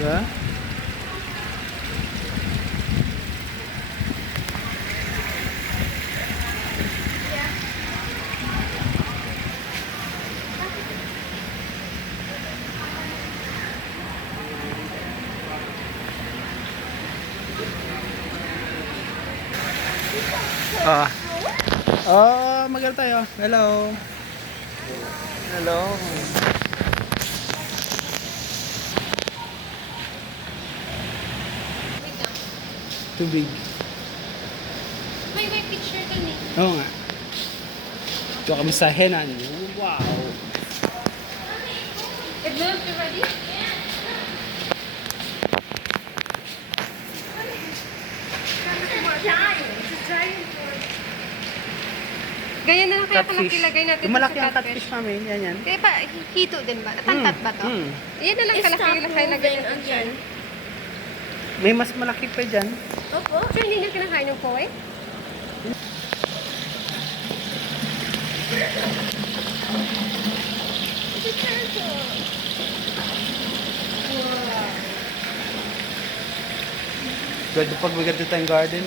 Diba? Ah. Oh, magal tayo. Hello. Hello. Tubig. May picture dun eh. Oo nga. Ito kami sa Henan. Wow. Edmund, you ready? Ganyan na lang kaya Catfish. kalaki-lagay natin Yung malaki sa ang catfish namin. Yan yan. Eh pa, hito din ba? Tantat ba to? Yan na lang kalaki-lagay natin dyan. May mas malaki pa dyan. Opo. So, hindi na kinakain ng koi? Ganda pag maganda tayong garden.